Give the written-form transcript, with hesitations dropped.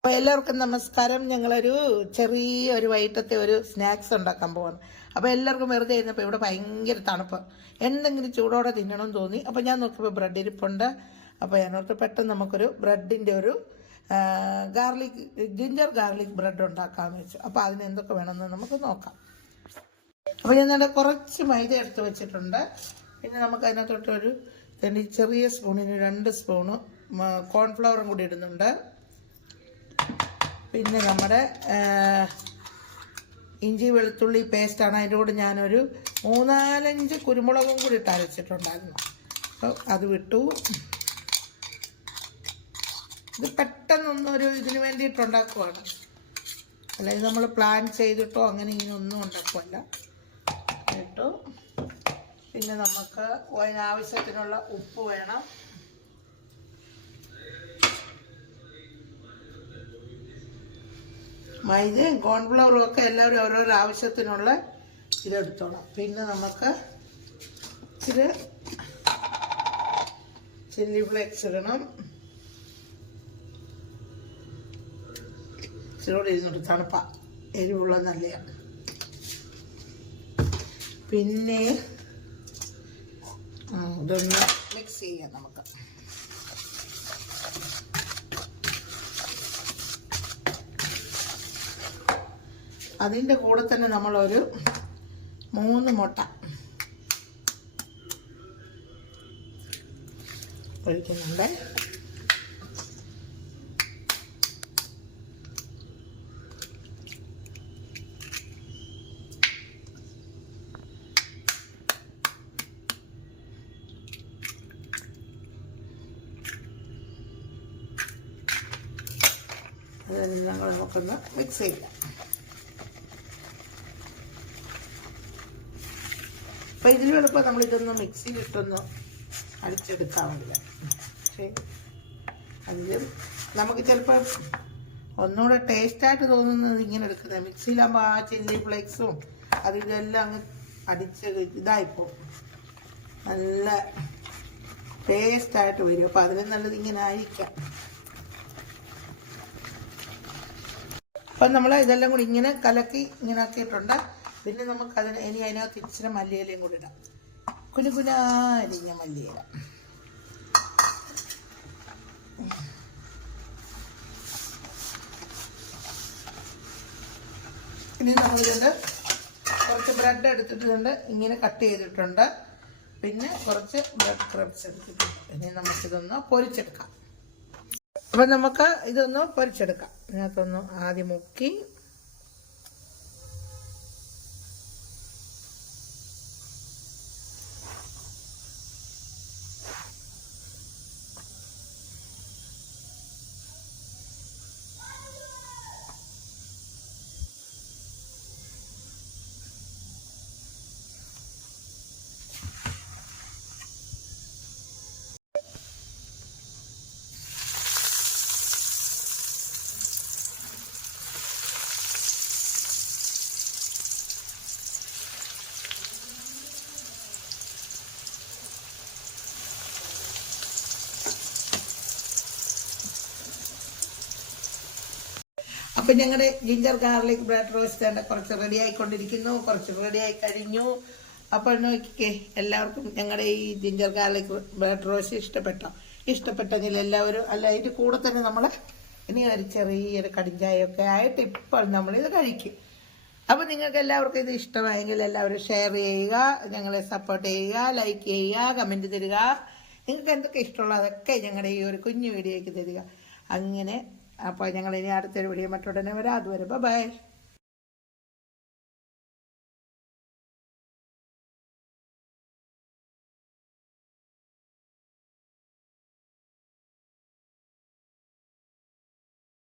അപ്പോൾ എല്ലാവർക്കും നമസ്കാരം. ഞങ്ങളൊരു ചെറിയൊരു വൈകിട്ടത്തെ ഒരു സ്നാക്സ് ഉണ്ടാക്കാൻ പോകുന്നു. അപ്പോൾ എല്ലാവർക്കും വെറുതെ ഇരുന്നപ്പോൾ ഇവിടെ ഭയങ്കര തണുപ്പ്, എന്തെങ്കിലും ചൂടോടെ തിന്നണമെന്ന് തോന്നി. അപ്പോൾ ഞാൻ നോക്കിയപ്പോൾ ബ്രെഡ് ഇരിപ്പുണ്ട്. അപ്പോൾ ഞാനോർത്ത് പെട്ടെന്ന് നമുക്കൊരു ബ്രെഡിൻ്റെ ഒരു ജിഞ്ചർ ഗാർലിക് ബ്രെഡ് ഉണ്ടാക്കാമെന്ന് വെച്ചു. അപ്പോൾ അതിന് എന്തൊക്കെ വേണമെന്ന് നമുക്ക് നോക്കാം. അപ്പോൾ ഞാൻ നല്ല കുറച്ച് മൈദ എടുത്ത് വെച്ചിട്ടുണ്ട്. പിന്നെ നമുക്ക് അതിനകത്തോട്ടൊരു ചെറിയ സ്പൂണിന് 2 സ്പൂണ് കോൺഫ്ലവറും കൂടി ഇടുന്നുണ്ട്. പിന്നെ നമ്മുടെ ഇഞ്ചി വെളുത്തുള്ളി പേസ്റ്റാണ്. അതിൻ്റെ കൂടെ ഞാനൊരു 3-4 കുരുമുളകും കൂടി ഇട്ട് അരച്ചിട്ടുണ്ടായിരുന്നു. അപ്പോൾ അത് വിട്ടു. ഇത് പെട്ടെന്നൊന്നൊരു ഇതിന് വേണ്ടിയിട്ടുണ്ടാക്കുവാണ്, അല്ലെങ്കിൽ നമ്മൾ പ്ലാൻ ചെയ്തിട്ടോ അങ്ങനെ ഇങ്ങനെ ഒന്നും ഉണ്ടാക്കുമല്ല. ഇട്ടു. പിന്നെ നമുക്ക് അതിനാവശ്യത്തിനുള്ള ഉപ്പ് വേണം. മൈദയും കോൺഫ്ലവറും ഒക്കെ എല്ലാവരും ഓരോരോ ആവശ്യത്തിനുള്ള ഇതെടുത്തോണം. പിന്നെ നമുക്ക് ഇച്ചിരി ചില്ലി ഫ്ലേക്സ് ഇടണം. ഇച്ചിരിയോടെ ഇരുന്നിട്ട് തണുപ്പ, എരിവുള്ള നല്ലതാണ്. പിന്നെ ഇതൊന്ന് മിക്സ് ചെയ്യാം നമുക്ക്. അതിൻ്റെ കൂടെ തന്നെ നമ്മളൊരു 3 മുട്ട ഒഴിക്കുന്നുണ്ട്. അതെല്ലാം കൂടെ നമുക്കൊന്ന് മിക്സ് ചെയ്യാം. അപ്പോൾ ഇതിലും എളുപ്പം നമ്മളിതൊന്ന് മിക്സിയിലിട്ടൊന്ന് അടിച്ചെടുക്കാവില്ല. പക്ഷേ അതിലും നമുക്ക് ചിലപ്പോൾ ഒന്നുകൂടെ ടേസ്റ്റായിട്ട് തോന്നുന്നത് ഇങ്ങനെ എടുക്കുന്നത്. മിക്സിയിലാകുമ്പോൾ ആ ചില്ലി ഫ്ലേക്സും അതിലെല്ലാം അങ്ങ് അടിച്ച് ഇതായിപ്പോവും, നല്ല ടേസ്റ്റായിട്ട് വരും. അപ്പോൾ അതിലും നല്ലത് ഇങ്ങനെ ആയിരിക്കാം. അപ്പം നമ്മൾ ഇതെല്ലാം കൂടി ഇങ്ങനെ കലക്കി ഇങ്ങനെ ആക്കിയിട്ടുണ്ട്. പിന്നെ നമുക്ക് ഇനി അതിനകത്ത് ഇച്ചിരി മല്ലിയിലയും കൂടി ഇടാം. കുനുകുനാ അരിഞ്ഞ മല്ലിയില. ഇനി നമ്മളിതുണ്ട് കുറച്ച് ബ്രെഡ് എടുത്തിട്ടുണ്ട്, ഇങ്ങനെ കട്ട് ചെയ്തിട്ടുണ്ട്. പിന്നെ കുറച്ച് ബ്രെഡ് ക്രംസ് എടുത്തിട്ടുണ്ട്. ഇനി നമുക്കിതൊന്ന് പൊരിച്ചെടുക്കാം. അപ്പം നമുക്ക് ഇതൊന്ന് പൊരിച്ചെടുക്കാം. ഇതിനകത്തൊന്ന് ആദ്യം മുക്കി അപ്പം ഞങ്ങളുടെ ജിഞ്ചർ ഗാർലിക് ബ്രെഡ് റോസ്റ്റ് കുറച്ച് റെഡി ആയിക്കൊണ്ടിരിക്കുന്നു, കുറച്ച് റെഡി ആയി കഴിഞ്ഞു. അപ്പോൾ നോക്കിക്കേ, എല്ലാവർക്കും ഞങ്ങളുടെ ഈ ജിഞ്ചർ ഗാർലിക് ബ്രെഡ് റോസ്റ്റ് ഇഷ്ടപ്പെട്ടെങ്കിൽ എല്ലാവരും അല്ല അതിൻ്റെ കൂടെ തന്നെ നമ്മൾ ഇനി ഒരു ചെറിയൊരു കടിഞ്ചായൊക്കെ ആയിട്ട് ഇപ്പോൾ നമ്മളിത് കഴിക്കും. അപ്പോൾ നിങ്ങൾക്ക് എല്ലാവർക്കും ഇത് ഇഷ്ടമായെങ്കിൽ എല്ലാവരും ഷെയർ ചെയ്യുക, ഞങ്ങളെ സപ്പോർട്ട് ചെയ്യുക, ലൈക്ക് ചെയ്യുക, കമൻറ്റ് തരിക. നിങ്ങൾക്ക് എന്തൊക്കെ ഇഷ്ടമുള്ള അതൊക്കെ ഞങ്ങളുടെ ഈ ഒരു കുഞ്ഞു വീഡിയോയ്ക്ക് തരിക. അങ്ങനെ അപ്പോൾ ഞങ്ങൾ ഇനി അടുത്തൊരു വീഡിയോ മറ്റുടനെ വരാം. അതുവരെ ബൈ.